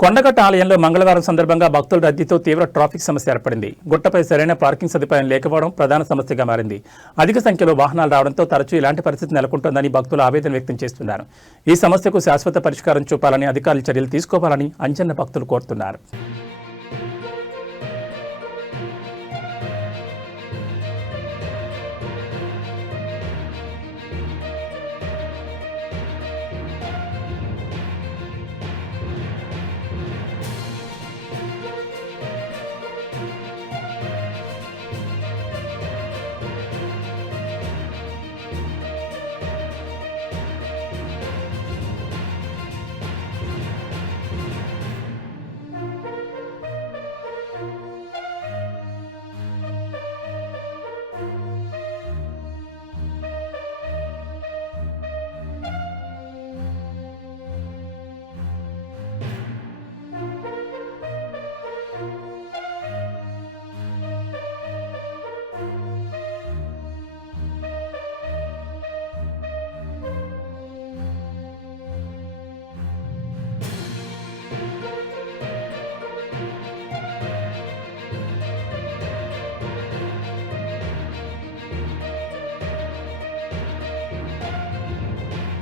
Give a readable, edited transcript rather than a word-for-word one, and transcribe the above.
కొండగట్ట ఆలయంలో మంగళవారం సందర్భంగా భక్తుల రద్దీతో తీవ్ర ట్రాఫిక్ సమస్య ఏర్పడింది. గుట్టపై సరైన పార్కింగ్ సదుపాయం లేకపోవడం ప్రధాన సమస్యగా మారింది. అధిక సంఖ్యలో వాహనాలు రావడంతో తరచూ ఇలాంటి పరిస్థితి నెలకొంటోందని భక్తులు ఆవేదన వ్యక్తం చేస్తున్నారు. ఈ సమస్యకు శాశ్వత పరిష్కారం చూపాలని, అధికారులు చర్యలు తీసుకోవాలని అంజన్న భక్తులు కోరుతున్నారు.